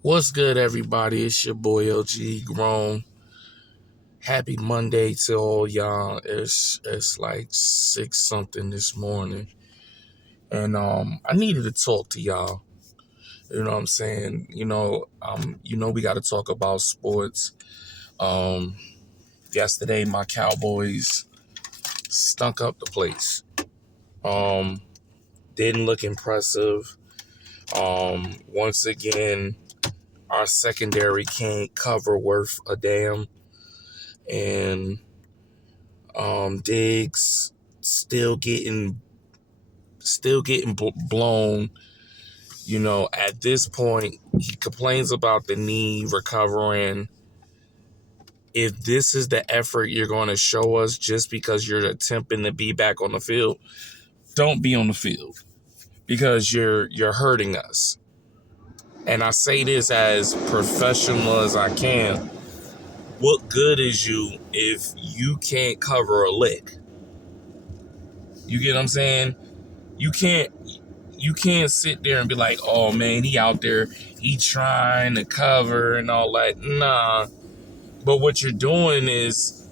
What's good, everybody? It's your boy LG Grown. Happy Monday to all y'all. It's like 6 something this morning, and I needed to talk to y'all. You know what I'm saying? We got to talk about sports. Um, Yesterday my Cowboys stunk up the place. Um, didn't look impressive. Once again, our secondary can't cover worth a damn. And Diggs still getting blown. At this point, he complains about the knee recovering. If this is the effort you're going to show us just because you're attempting to be back on the field, don't be on the field because you're hurting us. And I say this as professional as I can. What good is you if you can't cover a lick? You get what I'm saying? You can't sit there and be like, oh man, he out there, he trying to cover and all that. Nah. But what you're doing is,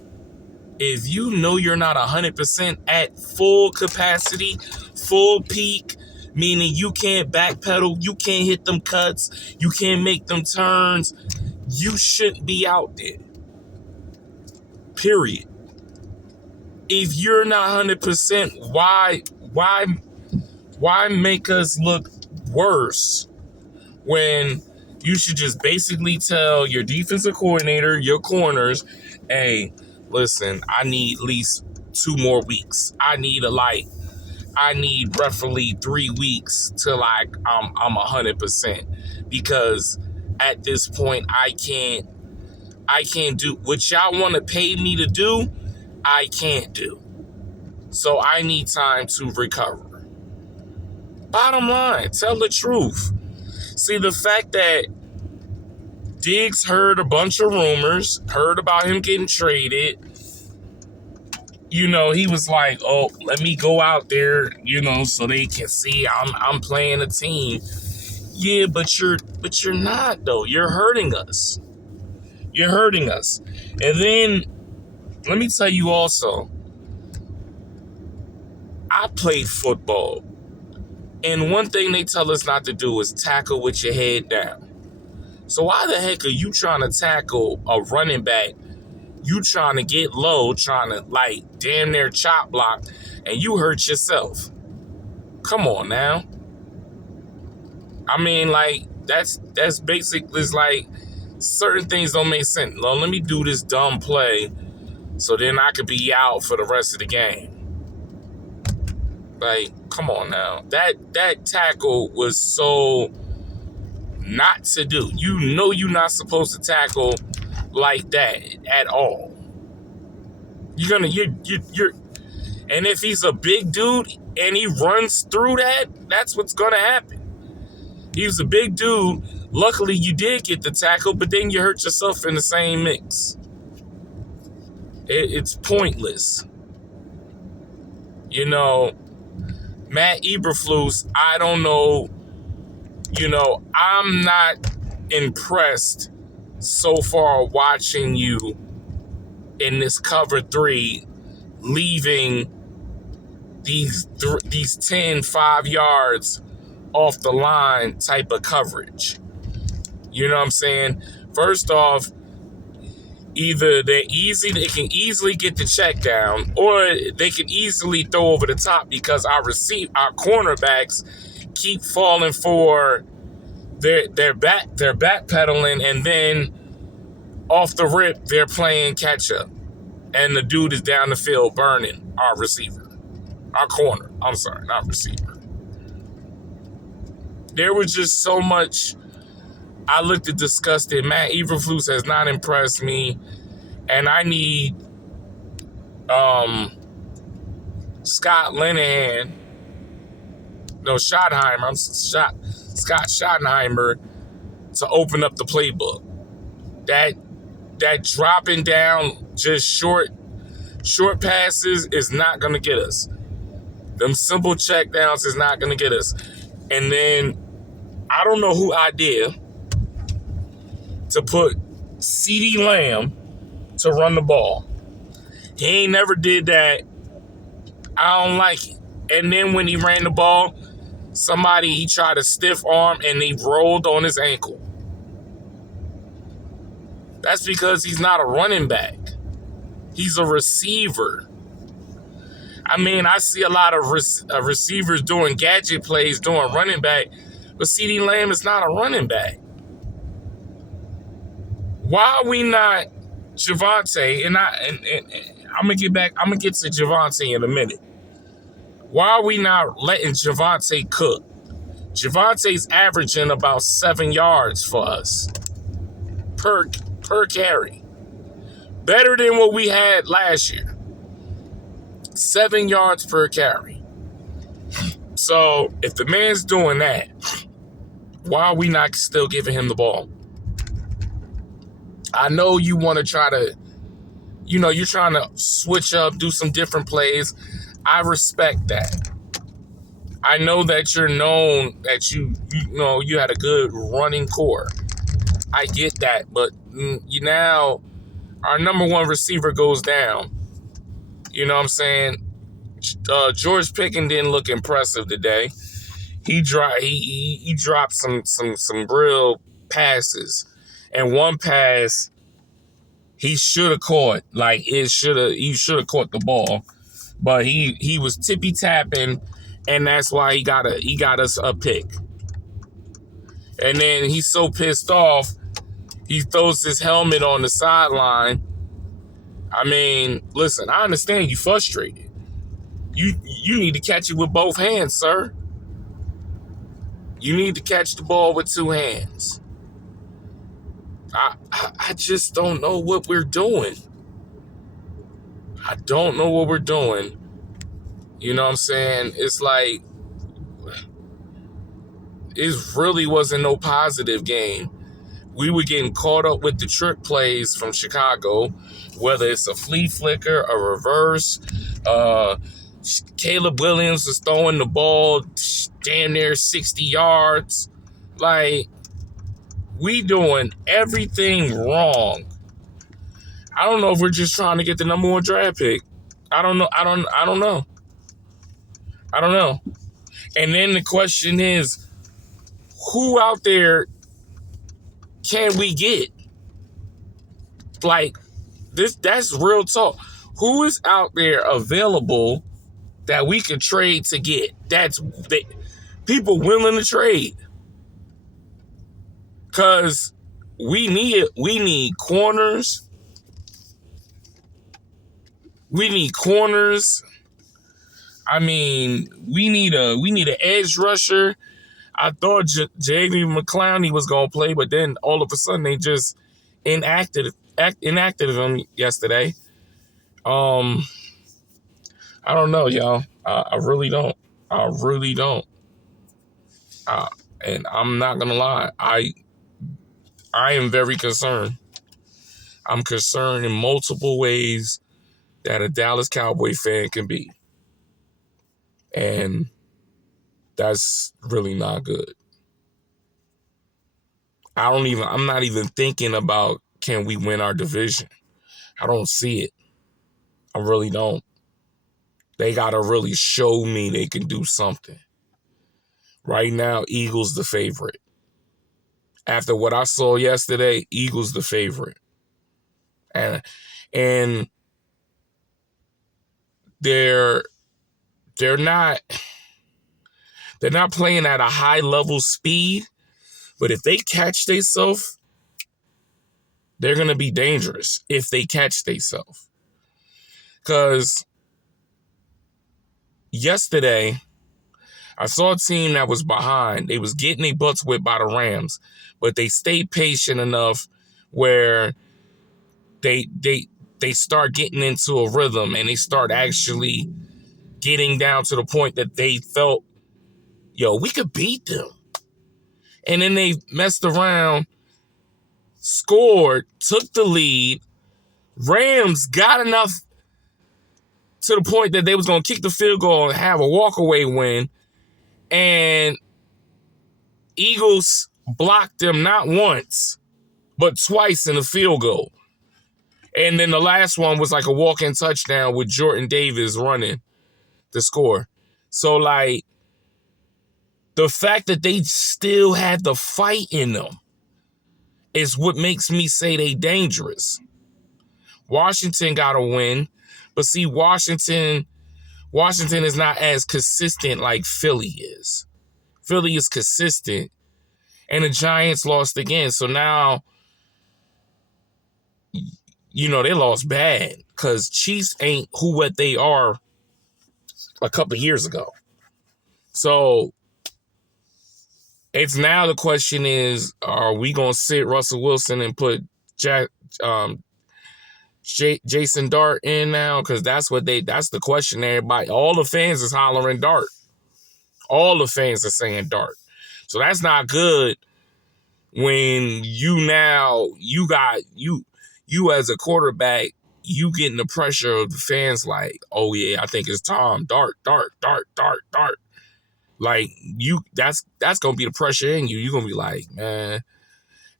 if you know you're not 100% at full capacity, full peak, meaning you can't backpedal, you can't hit them cuts, you can't make them turns, you shouldn't be out there. Period. If you're not 100%, why make us look worse when you should just basically tell your defensive coordinator, your corners, hey, listen, I need at least 2 more weeks. I need roughly 3 weeks till I'm 100%, because at this point I can't do what y'all want to pay me to do. I can't do. So I need time to recover. Bottom line, tell the truth. See, the fact that Diggs heard a bunch of rumors, heard about him getting traded, he was like, oh, let me go out there, so they can see I'm playing a team. Yeah, but you're not, though. You're hurting us. You're hurting us. And then, let me tell you also, I played football. And one thing they tell us not to do is tackle with your head down. So why the heck are you trying to tackle a running back? You trying to get low, trying to damn near chop block, and you hurt yourself. Come on now. I mean, that's basically, it's like certain things don't make sense. Well, let me do this dumb play so then I could be out for the rest of the game. Come on now. That tackle was so not to do. You're not supposed to tackle like that at all. You're and if he's a big dude and he runs through that's what's gonna happen. He was a big dude. Luckily you did get the tackle, but then you hurt yourself in the same mix. It's pointless. Matt Eberflus, I don't know. I'm not impressed so far watching you in this cover 3, leaving these 10, 5 yards off the line type of coverage. You know what I'm saying? First off, either they can easily get the check down, or they can easily throw over the top because our cornerbacks keep falling for their backpedaling, and then off the rip they're playing catch up, and the dude is down the field burning our corner. I'm sorry, not receiver. There was just so much. I looked at disgusted. Matt Eberflus has not impressed me, and I need Scott Schottenheimer to open up the playbook. That dropping down, just short passes is not going to get us. Them simple checkdowns is not going to get us. And then I don't know who idea, to put CeeDee Lamb to run the ball. He ain't never did that. I don't like it. And then when he ran the ball, he tried to stiff arm and he rolled on his ankle. That's because he's not a running back. He's a receiver. I mean, I see a lot of receivers doing gadget plays, doing running back, but CeeDee Lamb is not a running back. Why are we not Javonte? And I'm gonna get back. I'm gonna get to Javonte in a minute. Why are we not letting Javonte cook? Javonte's averaging about 7 yards for us per carry. Better than what we had last year. 7 yards per carry. So if the man's doing that, why are we not still giving him the ball? I know you want to try to, you're trying to switch up, do some different plays. I respect that. I know that you're known that you had a good running core. I get that, but now our number one receiver goes down. You know what I'm saying? George Pickens didn't look impressive today. He dropped some real passes, and one pass he should have caught. He should have caught the ball, but he was tippy tapping, and that's why he got us a pick. And then he's so pissed off, he throws his helmet on the sideline. I mean, listen, I understand you frustrated. You need to catch it with both hands, sir. You need to catch the ball with two hands. I just don't know what we're doing. I don't know what we're doing. You know what I'm saying? It's like, it really wasn't no positive game. We were getting caught up with the trick plays from Chicago, whether it's a flea flicker, a reverse. Caleb Williams was throwing the ball damn near 60 yards. Like, we doing everything wrong. I don't know if we're just trying to get the number one draft pick. I don't know. I don't know. And then the question is, who out there can we get? Like, that's real talk. Who is out there available that we can trade to get? People willing to trade. Because we need corners. We need corners. I mean, we need an edge rusher. I thought J.V. McClowney was gonna play, but then all of a sudden they just inactive him yesterday. I don't know, y'all. I really don't. And I'm not gonna lie. I am very concerned. I'm concerned in multiple ways that a Dallas Cowboy fan can be. And that's really not good. I'm not even thinking about, can we win our division? I don't see it. I really don't. They got to really show me they can do something. Right now, Eagles the favorite. After what I saw yesterday, Eagles the favorite. And they're not playing at a high level speed, but if they catch themselves, they're going to be dangerous if they catch themselves. Because yesterday, I saw a team that was behind. They was getting their butts whipped by the Rams, but they stayed patient enough where they start getting into a rhythm and they start actually getting down to the point that they felt, we could beat them. And then they messed around, scored, took the lead. Rams got enough to the point that they was going to kick the field goal and have a walkaway win. And Eagles blocked them not once, but twice in a field goal. And then the last one was like a walk-in touchdown with Jordan Davis running the score. So, like, the fact that they still had the fight in them is what makes me say they dangerous. Washington got to win, but see, Washington is not as consistent like Philly is. Philly is consistent, and the Giants lost again. So now, they lost bad because Chiefs ain't what they are a couple of years ago. So it's now the question is, are we going to sit Russell Wilson and put Jason Dart in now? Because that's the question everybody, all the fans is hollering Dart. All the fans are saying Dart. So that's not good when you as a quarterback, you getting the pressure of the fans like, oh yeah, I think it's Tom, Dart. Like, that's going to be the pressure in you. You're going to be like, man.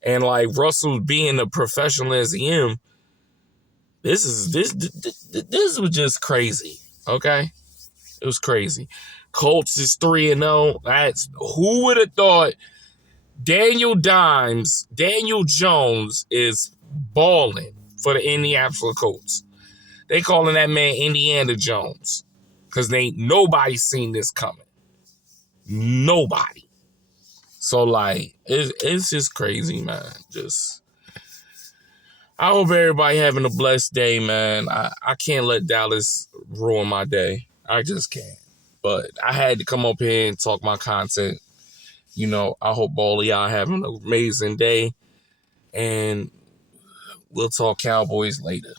And like Russell being the professional as he is, this was just crazy. Okay? It was crazy. Colts is 3-0. That's, who would have thought Daniel Jones is balling for the Indianapolis Colts. They calling that man Indiana Jones because nobody seen this coming. Nobody. So, like, it's just crazy, man. I hope everybody having a blessed day, man. I can't let Dallas ruin my day. I just can't. But I had to come up here and talk my content. I hope all of y'all having an amazing day. And we'll talk Cowboys later.